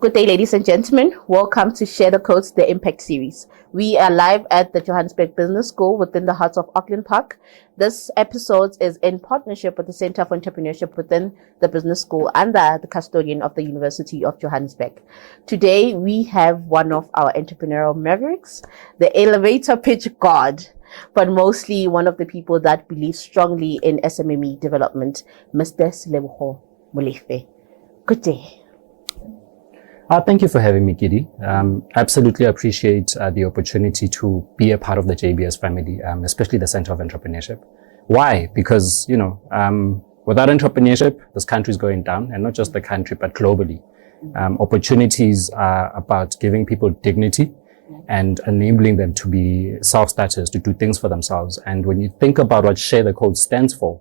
Good day, ladies and gentlemen. Welcome to Share the Codes, the Impact Series. We are live at the Johannesburg Business School within the heart of Auckland Park. This episode is in partnership with the Center for Entrepreneurship within the Business School under the custodian of the University of Johannesburg. Today, we have one of our entrepreneurial mavericks, the elevator pitch god, but mostly one of the people that believe strongly in SMME development, Mr. Selebogo Molefe. Good day. Thank you for having me, Gidi. Absolutely appreciate the opportunity to be a part of the JBS family, especially the Center of Entrepreneurship. Why? Because, without entrepreneurship, this country is going down, and not just the country, but globally. Opportunities are about giving people dignity and enabling them to be self-starters, to do things for themselves. And when you think about what Share the Code stands for,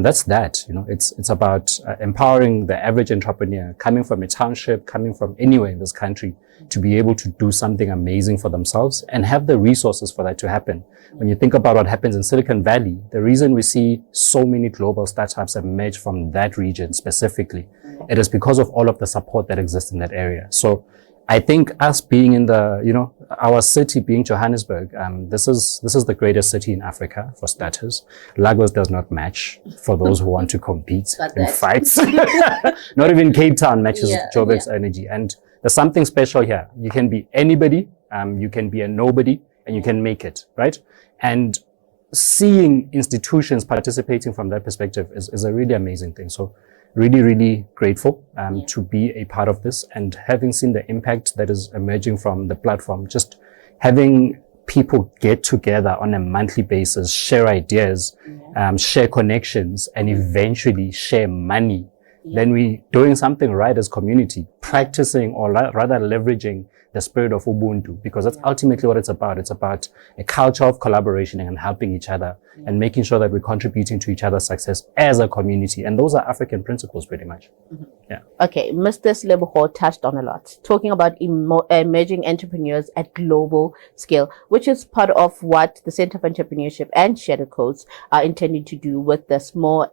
that's that, it's about empowering the average entrepreneur coming from a township, coming from anywhere in this country to be able to do something amazing for themselves and have the resources for that to happen. When you think about what happens in Silicon Valley, the reason we see so many global startups emerge from that region specifically, it is because of all of the support that exists in that area. So I think us being in the, our city being Johannesburg, this is the greatest city in Africa for starters. Lagos does not match for those who want to compete in fights. Not even Cape Town matches Joburg's energy. And there's something special here. You can be anybody, you can be a nobody, and you can make it, right? And seeing institutions participating from that perspective is a really amazing thing. So really, really grateful to be a part of this, and having seen the impact that is emerging from the platform, just having people get together on a monthly basis, share ideas, share connections, and eventually share money. Then we doing something right as community, practicing or rather leveraging the spirit of Ubuntu, because that's ultimately what it's about. It's about a culture of collaboration and helping each other and making sure that we're contributing to each other's success as a community. And those are African principles pretty much. Yeah. Okay, Mr. Selebogo touched on a lot, talking about emerging entrepreneurs at global scale, which is part of what the Center for Entrepreneurship and Share the Codes are intending to do with the small,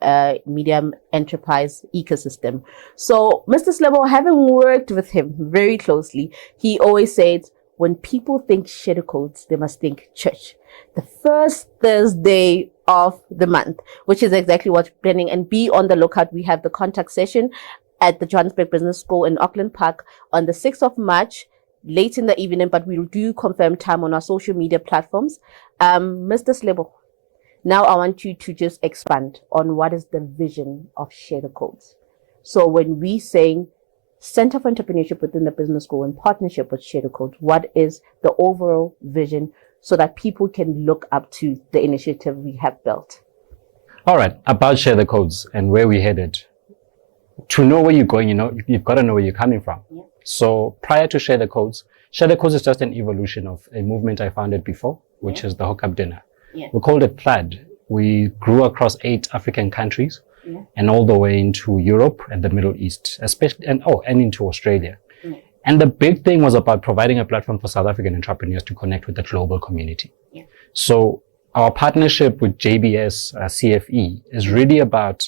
medium enterprise ecosystem. So, Mr. Selebogo, having worked with him very closely, he always said, when people think Share the Codes, they must think church. The first Thursday of the month, which is exactly what's planning. And be on the lookout. We have the contact session at the Johannesburg Business School in Auckland Park on the 6th of March, late in the evening, but we do confirm time on our social media platforms. Mr. Selebogo, now I want you to just expand on what is the vision of Share the Codes. So when we say Center for Entrepreneurship within the Business School in partnership with Share the Code, what is the overall vision so that people can look up to the initiative we have built? All right, about Share the Codes and where we're headed. To know where you're going, you've got to know where you're coming from. Yeah. So prior to Share the Codes is just an evolution of a movement I founded before, which is the Hookup Dinner. Yeah. We called it PLAD. We grew across 8 African countries and all the way into Europe and the Middle East, especially, and into Australia. And the big thing was about providing a platform for South African entrepreneurs to connect with the global community. Yeah. So our partnership with JBS CFE is really about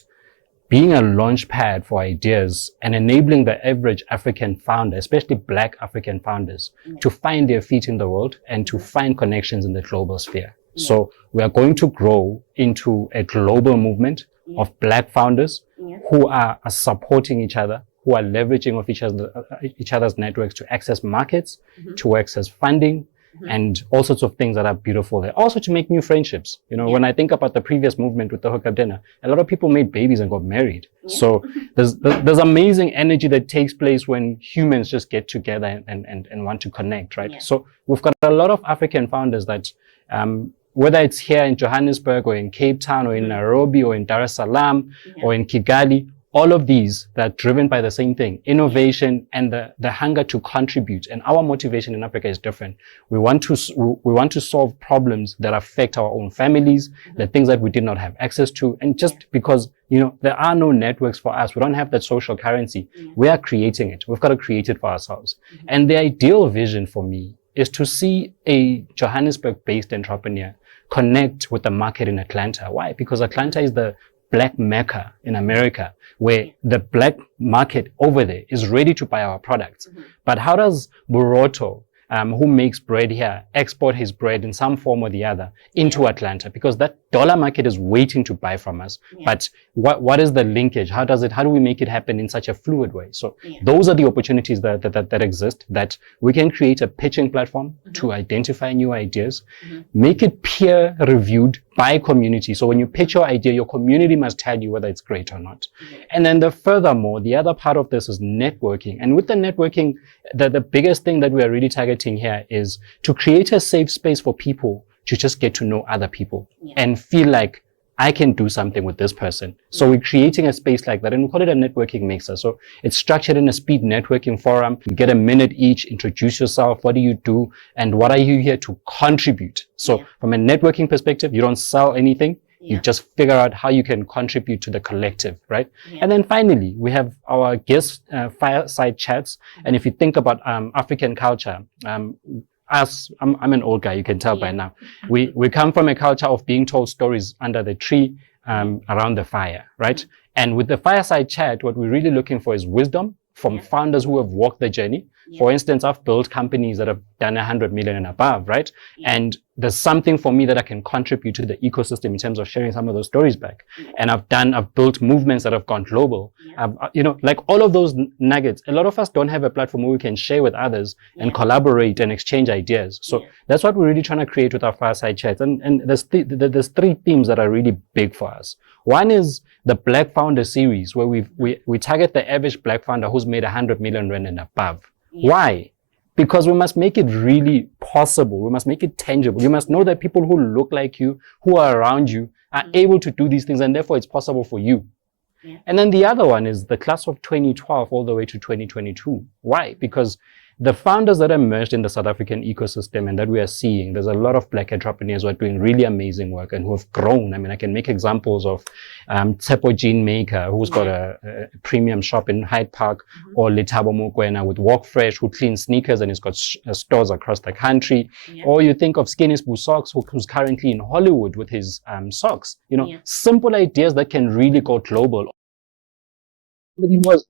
being a launch pad for ideas and enabling the average African founder, especially Black African founders, to find their feet in the world and to find connections in the global sphere. Yeah. So we are going to grow into a global movement of Black founders who are supporting each other, who are leveraging of each other's networks to access markets, to access funding, and all sorts of things that are beautiful there. Also to make new friendships. When I think about the previous movement with the Hookup Dinner, a lot of people made babies and got married. So there's amazing energy that takes place when humans just get together and want to connect, right? Yeah. So we've got a lot of African founders that, whether it's here in Johannesburg or in Cape Town or in Nairobi or in Dar es Salaam or in Kigali, all of these that are driven by the same thing, innovation and the hunger to contribute. And our motivation in Africa is different. We want to solve problems that affect our own families, the things that we did not have access to. And just because, there are no networks for us, we don't have that social currency. We are creating it. We've got to create it for ourselves. And the ideal vision for me is to see a Johannesburg-based entrepreneur connect with the market in Atlanta. Why? Because Atlanta is the black mecca in America where the black market over there is ready to buy our products. But how does Buroto, who makes bread here, export his bread in some form or the other into Atlanta? Because that dollar market is waiting to buy from us. But what is the linkage? How do we make it happen in such a fluid way? So those are the opportunities that exist, that we can create a pitching platform to identify new ideas, make it peer reviewed by community. So when you pitch your idea, your community must tell you whether it's great or not. And then furthermore, the other part of this is networking. And with the networking, the biggest thing that we are really targeting here is to create a safe space for people to just get to know other people and feel like I can do something with this person. So we're creating a space like that, and we call it a networking mixer. So it's structured in a speed networking forum. You get a minute each, introduce yourself. What do you do? And what are you here to contribute? So from a networking perspective, you don't sell anything. You just figure out how you can contribute to the collective, right? And then finally, we have our guest fireside chats. And if you think about African culture, I'm an old guy, you can tell by now. We come from a culture of being told stories under the tree, around the fire, right? And with the fireside chat, what we're really looking for is wisdom from founders who have walked the journey. For instance, I've built companies that have done 100 million and above, right? And there's something for me that I can contribute to the ecosystem in terms of sharing some of those stories back. And I've built movements that have gone global. Like all of those nuggets, a lot of us don't have a platform where we can share with others and collaborate and exchange ideas. So that's what we're really trying to create with our fireside chats. And there's three themes that are really big for us. One is the Black Founder series, where we target the average Black founder who's made 100 million rand and above. Why? Because we must make it really possible. We must make it tangible. You must know that people who look like you, who are around you, are able to do these things, and therefore it's possible for you. And then the other one is the class of 2012 all the way to 2022. Why? Because the founders that emerged in the South African ecosystem and that we are seeing, there's a lot of black entrepreneurs who are doing really amazing work and who have grown. I mean, I can make examples of Tsepo Jean Maker, who's got a premium shop in Hyde Park, or Letabo Mokwena with Walk Fresh, who cleans sneakers and has got stores across the country. Or you think of Skinny Spoo Socks, who's currently in Hollywood with his socks. Simple ideas that can really go global. Somebody was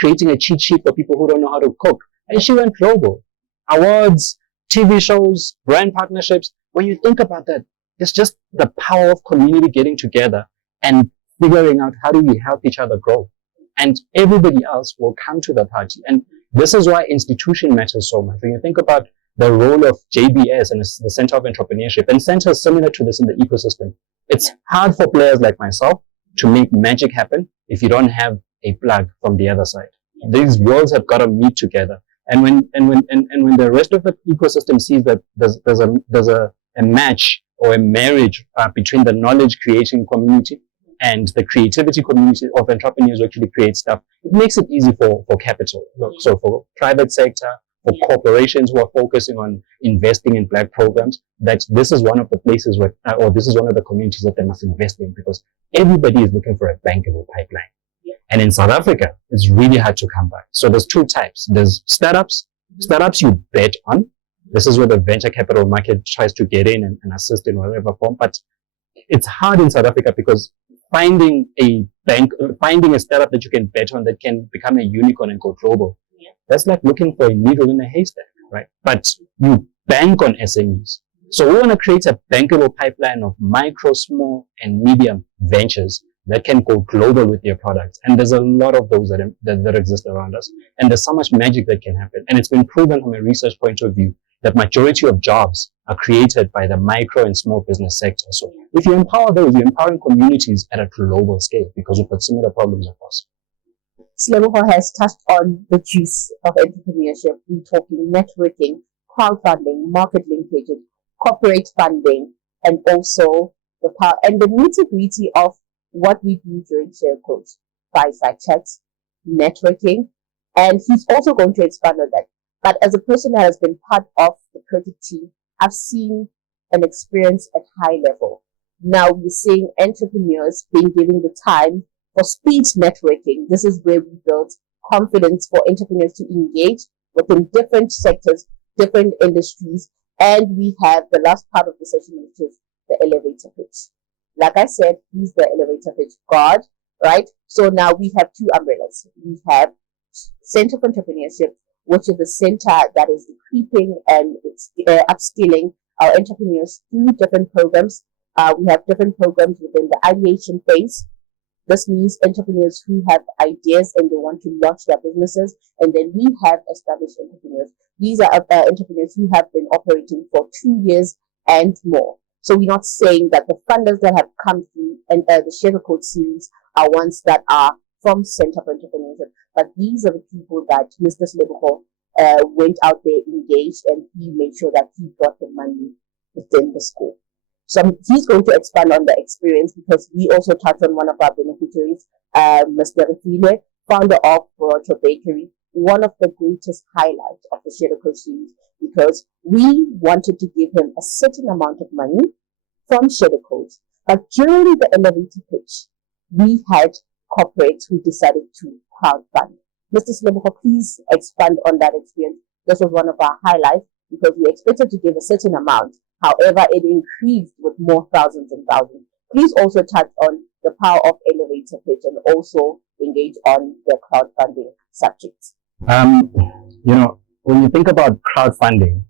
creating a cheat sheet for people who don't know how to cook. And she went global. Awards, TV shows, brand partnerships. When you think about that, it's just the power of community getting together and figuring out how do we help each other grow. And everybody else will come to the party. And this is why institution matters so much. When you think about the role of JBS and the Center of Entrepreneurship, and centers similar to this in the ecosystem, it's hard for players like myself to make magic happen if you don't have a plug from the other side. These worlds have got to meet together. And when the rest of the ecosystem sees that there's a match or a marriage between the knowledge creating community and the creativity community of entrepreneurs who actually create stuff, it makes it easy for capital. So for private sector, for corporations who are focusing on investing in black programs, that this is one of the places where, or this is one of the communities that they must invest in, because everybody is looking for a bankable pipeline. And in South Africa, it's really hard to come by. So there's two types. There's startups you bet on. This is where the venture capital market tries to get in and assist in whatever form. But it's hard in South Africa because finding a startup that you can bet on that can become a unicorn and go global, that's like looking for a needle in a haystack, right? But you bank on SMEs. So we want to create a bankable pipeline of micro, small, and medium ventures that can go global with their products. And there's a lot of those that exist around us. And there's so much magic that can happen. And it's been proven from a research point of view that majority of jobs are created by the micro and small business sector. So if you empower those, you're empowering communities at a global scale, because we've got similar problems across. Selebogo has touched on the juice of entrepreneurship. We're talking networking, crowdfunding, market linkages, corporate funding, and also the power and the nitty-gritty of what we do during share codes, fireside chats, networking, and he's also going to expand on that. But as a person that has been part of the project team, I've seen an experience at high level. Now we're seeing entrepreneurs being given the time for speed networking. This is where we build confidence for entrepreneurs to engage within different sectors, different industries, and we have the last part of the session, which is the elevator pitch. Like I said, he's the elevator pitch god, right? So now we have two umbrellas. We have Center for Entrepreneurship, which is the center that is equipping and upskilling our entrepreneurs through different programs. We have different programs within the ideation phase. This means entrepreneurs who have ideas and they want to launch their businesses. And then we have established entrepreneurs. These are entrepreneurs who have been operating for 2 years and more. So we're not saying that the funders that have come through and the Share Code series are ones that are from Center for Entrepreneurship. But these are the people that Mr. Selebogo went out there, engaged, and he made sure that he got the money within the school. So he's going to expand on the experience because we also touched on one of our beneficiaries, Mr. Refile, founder of Barocho Bakery, one of the greatest highlights of the Share Code series, because we wanted to give him a certain amount of money from Share Code. But during the elevator pitch, we had corporates who decided to crowdfund. Mr. Selebogo, please expand on that experience. This was one of our highlights because we expected to give a certain amount. However, it increased with more thousands and thousands. Please also touch on the power of elevator pitch and also engage on the crowdfunding subjects. When you think about crowdfunding,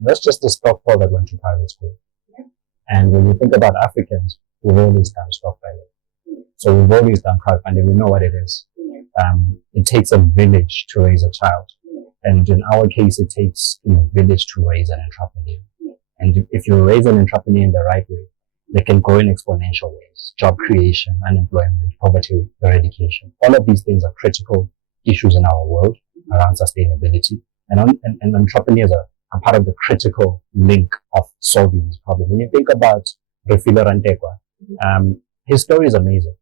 that's just a stock poll that went to private school. Yeah. And when you think about Africans, we've always done stockpiling. Yeah. So we've always done crowdfunding. We know what it is. Yeah. It takes a village to raise a child. Yeah. And in our case, it takes a village to raise an entrepreneur. Yeah. And if you raise an entrepreneur in the right way, they can grow in exponential ways. Job creation, unemployment, poverty eradication. All of these things are critical issues in our world around sustainability. And entrepreneurs are part of the critical link of solving this problem. When you think about Refile Rantekwa, his story is amazing.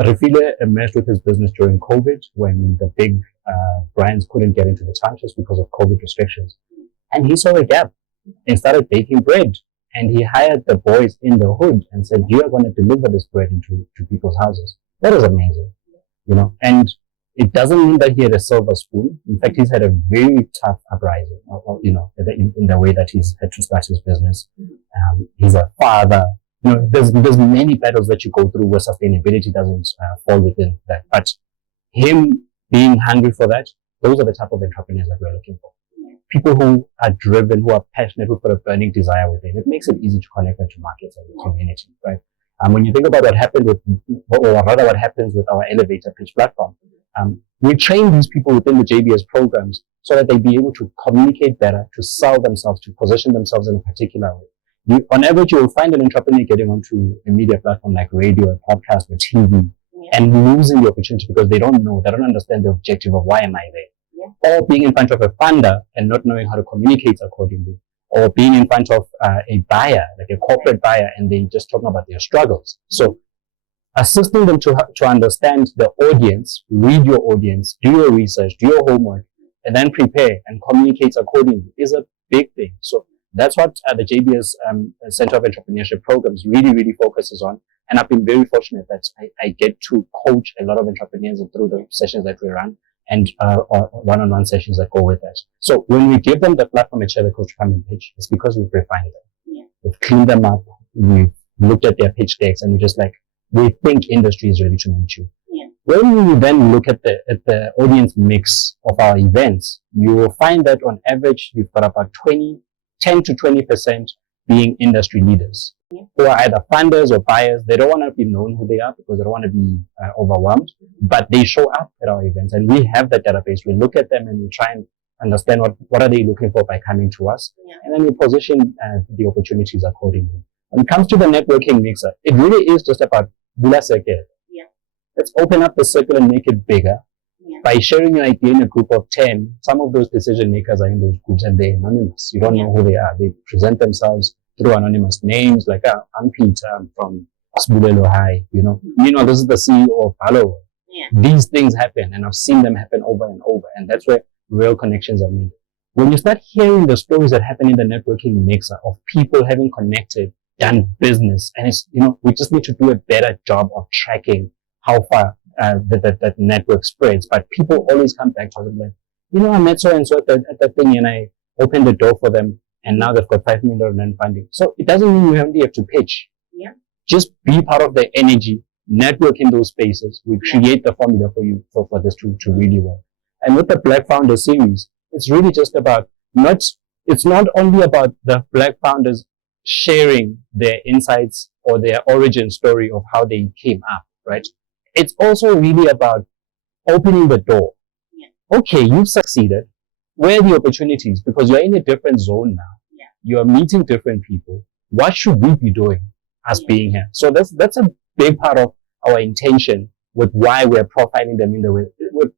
Refile emerged with his business during COVID when the big brands couldn't get into the townships because of COVID restrictions. And he saw a gap and started baking bread. And he hired the boys in the hood and said, you are going to deliver this bread to people's houses. That is amazing, and it doesn't mean that he had a silver spoon. In fact, he's had a very tough uprising, in the way that he's had to start his business. He's a father. There's many battles that you go through where sustainability doesn't fall within that. But him being hungry for that, those are the type of entrepreneurs that we're looking for. People who are driven, who are passionate, who've got a burning desire within. It makes it easy to connect them to markets and the community, right? When you think about what happened what happens with our elevator pitch platform, we train these people within the JBS programs so that they be able to communicate better, to sell themselves, to position themselves in a particular way. On average, you will find an entrepreneur getting onto a media platform like radio, a podcast, or TV, and losing the opportunity because they don't understand the objective of why am I there. Or being in front of a funder and not knowing how to communicate accordingly, or being in front of a buyer, like a corporate buyer, and then just talking about their struggles. So assisting them to understand the audience, read your audience, do your research, do your homework, and then prepare and communicate accordingly is a big thing. So that's what the JBS Center of Entrepreneurship programs really, really focuses on. And I've been very fortunate that I get to coach a lot of entrepreneurs through the sessions that we run and one-on-one sessions that go with that. So when we give them the platform at Share Code to come and pitch, it's because we've refined them. Yeah. We've cleaned them up. We've looked at their pitch decks and we're just like, we think industry is ready to meet you. Yeah. When we then look at the audience mix of our events, you will find that on average, we've got about 10 to 20% being industry leaders who are either funders or buyers. They don't want to be known who they are because they don't want to be overwhelmed, but they show up at our events and we have that database. We look at them and we try and understand what are they looking for by coming to us. Yeah. And then we position the opportunities accordingly. When it comes to the networking mixer, it really is just about Bula Circle. Yeah. Let's open up the circle and make it bigger. Yeah. By sharing your idea in a group of 10, some of those decision makers are in those groups and they're anonymous. You don't know who they are. They present themselves through anonymous names like, I'm Peter, I'm from Sibulelo High, this is the CEO of Hello. Yeah. These things happen and I've seen them happen over and over. And that's where real connections are made. When you start hearing the stories that happen in the networking mixer of people having connected, done business, and it's, we just need to do a better job of tracking how far that network spreads. But people always come back to us and like, I met so and so at that thing and I opened the door for them and now they've got $5 million funding. So it doesn't mean you only have to pitch. Just be part of the energy, network in those spaces. We create the formula for you for this to really work. And with the Black Founder series, it's really just about it's not only about the Black founders sharing their insights or their origin story of how they came up, right? It's also really about opening the door. Okay, you've succeeded. Where are the opportunities? Because you're in a different zone now. You're meeting different people. What should we be doing as being here? So that's a big part of our intention with why we're profiling them in the way.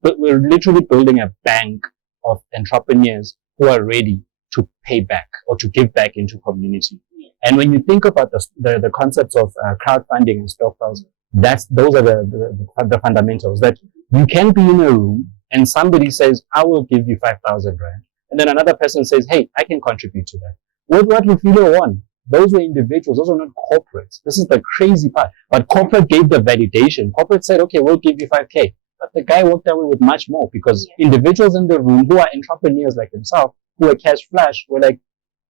We're literally building a bank of entrepreneurs who are ready to pay back or to give back into community. And when you think about the concepts of crowdfunding and stockpiles, those are the fundamentals, that you can be in a room and somebody says, I will give you 5,000 rand. And then another person says, hey, I can contribute to that. What Refilo won? Those were individuals. Those are not corporates. This is the crazy part. But corporate gave the validation. Corporate said, okay, we'll give you 5K. But the guy walked away with much more, because individuals in the room who are entrepreneurs like himself, who are cash flush, were like,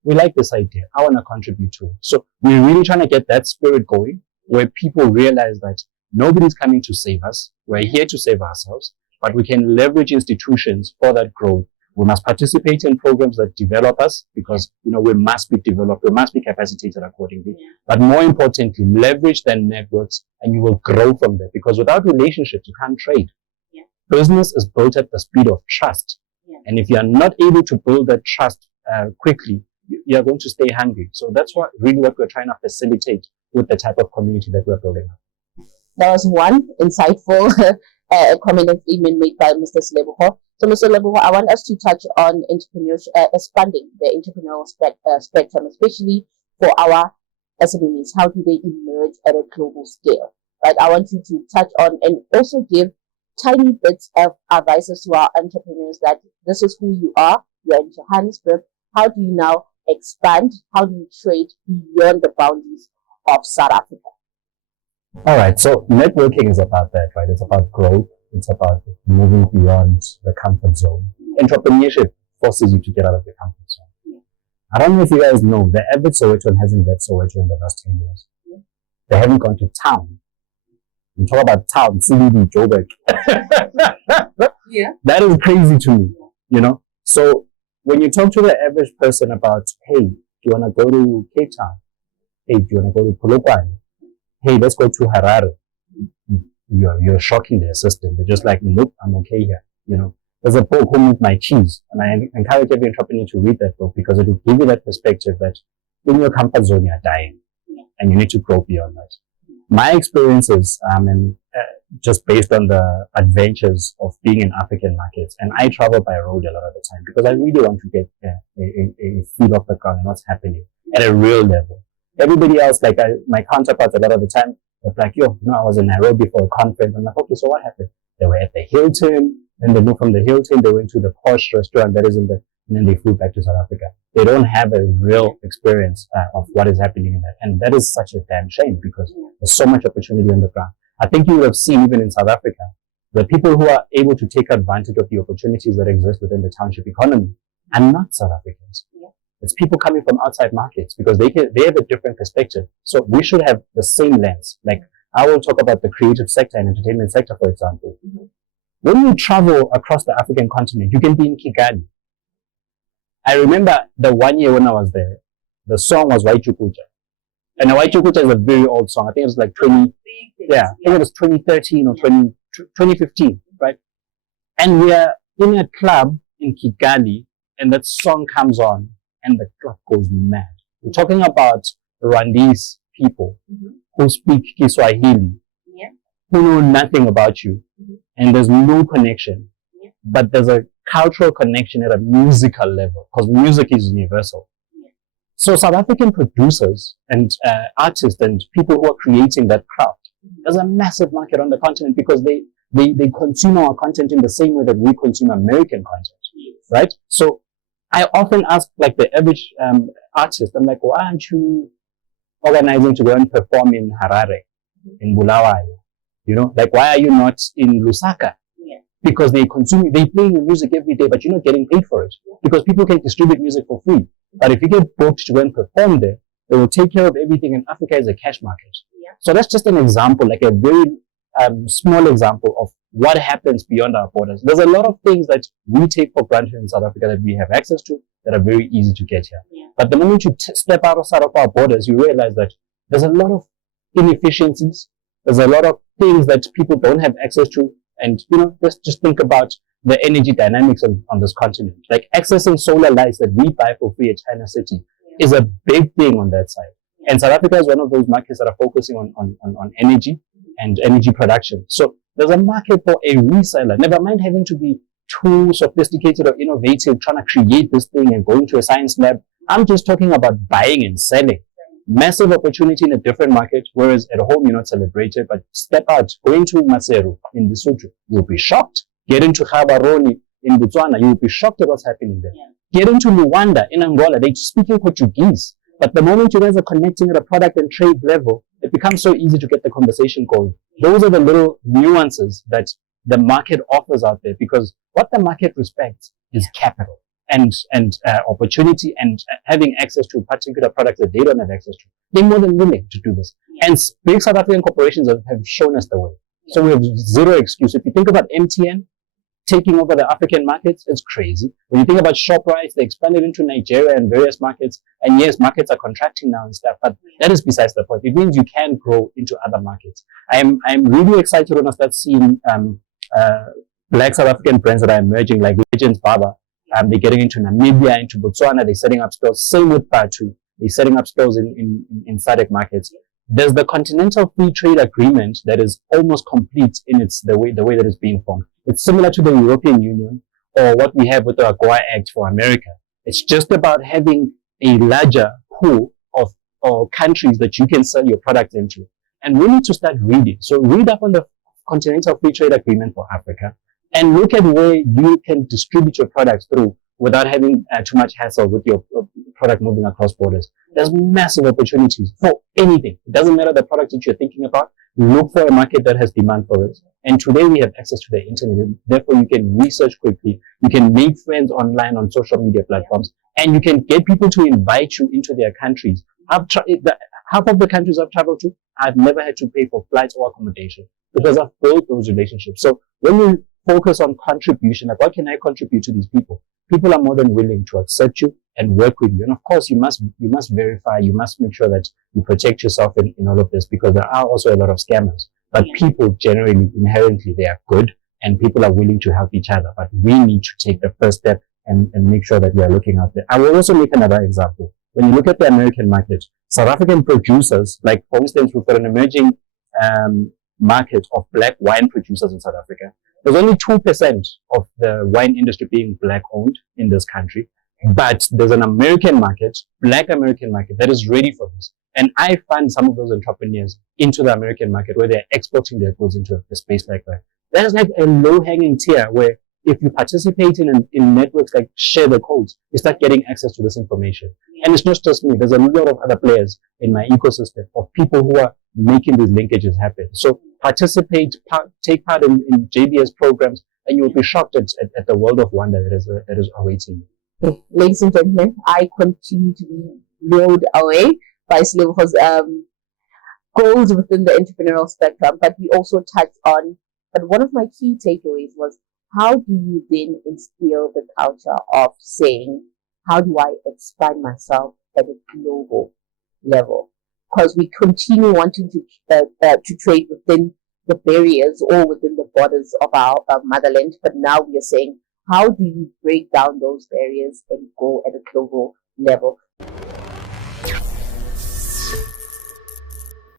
we like this idea. I want to contribute to it. So we're really trying to get that spirit going, where people realize that nobody's coming to save us. We're here to save ourselves, but we can leverage institutions for that growth. We must participate in programs that develop us, because, we must be developed. We must be capacitated accordingly. But more importantly, leverage the networks, and you will grow from there, because without relationships, you can't trade. Business is built at the speed of trust. And if you are not able to build that trust quickly, you are going to stay hungry. So that's what we're trying to facilitate with the type of community that we're building up. That was one insightful comment and statement made by Mr. Selebogo. So, Mr. Selebogo, I want us to touch on entrepreneurship, expanding the entrepreneurial spectrum, especially for our SMEs. How do they emerge at a global scale? Right? I want you to touch on and also give tiny bits of advices to our entrepreneurs that this is who you are. You're in Johannesburg. How do you now expand? How do you trade beyond the boundaries of South Africa? All right. So networking is about that, right? It's about growth. It's about moving beyond the comfort zone. Entrepreneurship forces you to get out of the comfort zone. I don't know if you guys know, the average Sowetan hasn't left Soweto in the last 10 years. They haven't gone to town. We talk about town, CBD, Joburg. That is crazy to me, So when you talk to the average person about, hey, do you want to go to Cape Town? Hey, do you want to go to Polokwane? Hey, let's go to Harare. You're shocking their system. They're just like, nope, I'm okay here. There's a book, Who Moved My Cheese? And I encourage every entrepreneur to read that book, because it will give you that perspective that in your comfort zone, you're dying. And you need to grow beyond that. My experiences, just based on the adventures of being in African markets, and I travel by road a lot of the time, because I really want to get a feel of the ground and what's happening at a real level. Everybody else, my counterparts, a lot of the time, they're like, I was in Nairobi for a conference. I'm like, okay, so what happened? They were at the Hilton, then they moved from the Hilton, they went to the posh restaurant that is and then they flew back to South Africa. They don't have a real experience of what is happening in that. And that is such a damn shame, because there's so much opportunity on the ground. I think you will have seen, even in South Africa, the people who are able to take advantage of the opportunities that exist within the township economy are not South Africans. It's people coming from outside markets, because they have a different perspective. So we should have the same lens. Like, I will talk about the creative sector and entertainment sector, for example. When you travel across the African continent, you can be in Kigali. I remember the 1 year when I was there, the song was Waichukucha. And Waichukucha is a very old song. I think it was like I think it was 2013 or 2015, right? And we are in a club in Kigali, and that song comes on, and the club goes mad. We're talking about Rwandese people who speak Kiswahili, who know nothing about you, and there's no connection. But there's a cultural connection at a musical level, because music is universal. So South African producers and artists and people who are creating that craft, there's a massive market on the continent, because they consume our content in the same way that we consume American content, right? So I often ask, like, the average artist, I'm like, why aren't you organizing to go and perform in Harare, in Bulawayo? Why are you not in Lusaka? Because they play your music every day, but you're not getting paid for it. Because people can distribute music for free. But if you get booked to go and perform there, They will take care of everything, and Africa is a cash market. Yeah. So that's just an example, like a very small example of what happens beyond our borders. There's a lot of things that we take for granted in South Africa that we have access to that are very easy to get here. Yeah. But the moment you step outside of our borders, you realize that there's a lot of inefficiencies. There's a lot of things that people don't have access to. And, let's just think about the energy dynamics on this continent. Like accessing solar lights that we buy for free at China City is a big thing on that side. And South Africa is one of those markets that are focusing on energy and energy production. So there's a market for a reseller. Never mind having to be too sophisticated or innovative, trying to create this thing and going to a science lab. I'm just talking about buying and selling. Massive opportunity in a different market, whereas at home you're not celebrated, but step out, go into Maseru in Lesotho, you'll be shocked. Get into Gaborone in Botswana, you'll be shocked at what's happening there. Yeah. Get into Luanda in Angola, they're speaking Portuguese. But the moment you guys are connecting at a product and trade level, it becomes so easy to get the conversation going. Those are the little nuances that the market offers out there, because what the market respects is capital and opportunity and having access to particular products that they don't have access to. They're more than willing to do this. And big South African corporations have shown us the way. So we have zero excuse. If you think about MTN taking over the African markets, it's crazy. When you think about ShopRite, they expanded into Nigeria and various markets. And yes, markets are contracting now and stuff, but that is besides the point. It means you can grow into other markets. I'm really excited when I start seeing black South African brands that are emerging, like Legends Baba. They're getting into Namibia, into Botswana. They're setting up stores. Same with Batu. They're setting up stores in SADC markets. There's the Continental Free Trade Agreement that is almost complete in the way that it's being formed. It's similar to the European Union or what we have with the AGOA Act for America. It's just about having a larger pool of countries that you can sell your product into. And we need to start reading. So read up on the Continental Free Trade Agreement for Africa and look at where you can distribute your products through without having too much hassle with your product moving across borders. There's massive opportunities for anything. It doesn't matter the product that you're thinking about. Look for a market that has demand for it. And today we have access to the internet. Therefore, you can research quickly. You can make friends online on social media platforms, and you can get people to invite you into their countries. Half of the countries I've traveled to, I've never had to pay for flights or accommodation because I've built those relationships. So when you focus on contribution, like what can I contribute to these people? People are more than willing to accept you and work with you. And of course, you must verify, you must make sure that you protect yourself in all of this, because there are also a lot of scammers. But people generally, inherently, they are good and people are willing to help each other. But we need to take the first step and make sure that we are looking out there. I will also make another example. When you look at the American market, South African producers, like for instance, we've got an emerging market of black wine producers in South Africa. There's only 2% of the wine industry being black owned in this country, but there's an American market, black American market, that is ready for this. And I fund some of those entrepreneurs into the American market where they're exporting their goods into a space like that. That is like a low-hanging tier where if you participate in networks like Share the Codes, you start getting access to this information. And it's not just me. There's a lot of other players in my ecosystem of people who are making these linkages happen. So participate, take part in JBS programs, and you'll be shocked at the world of wonder that is awaiting you. Okay. Ladies and gentlemen, I continue to be blown away by Selebogo's goals within the entrepreneurial spectrum, but we also touched on, but one of my key takeaways was, how do you then instill the culture of saying, how do I expand myself at a global level? Because we continue wanting to trade within the barriers or within the borders of our motherland, but now we are saying, how do you break down those barriers and go at a global level?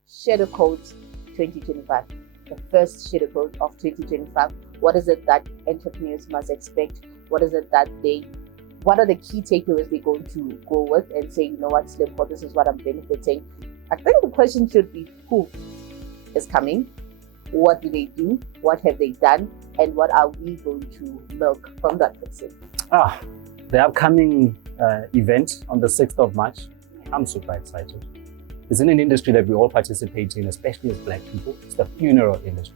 Shadow Code 2025, the first Shadow Code of 2025. What is it that entrepreneurs must expect? What is it that what are the key takeaways they're going to go with and say, you know what, Selebogo, this is what I'm benefiting? I think the question should be, who is coming? What do they do? What have they done? And what are we going to milk from that person? The upcoming event on the 6th of March, I'm super excited. It's in an industry that we all participate in, especially as Black people. It's the funeral industry.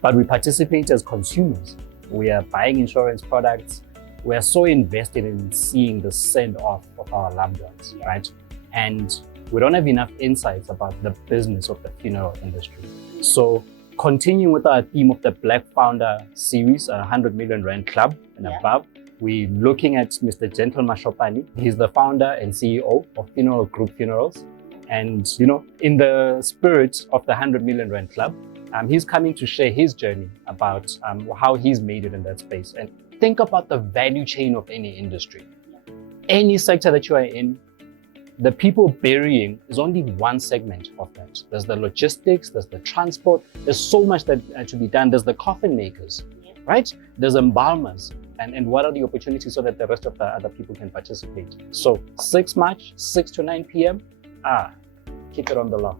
But we participate as consumers. We are buying insurance products. We are so invested in seeing the send-off of our loved ones, right? And we don't have enough insights about the business of the funeral industry. So continuing with our theme of the Black Founder series, 100 Million Rand Club and above, we're looking at Mr. Gentle Mashopani. He's the founder and CEO of Funeral Group Funerals. And, you know, in the spirit of the 100 Million Rand Club, he's coming to share his journey about how he's made it in that space. And think about the value chain of any industry. Any sector that you are in, the people burying is only one segment of that. There's the logistics, there's the transport, there's so much that to be done. There's the coffin makers, right? There's embalmers. And what are the opportunities so that the rest of the other people can participate? So 6 March, 6 to 9 p.m., keep it on the law.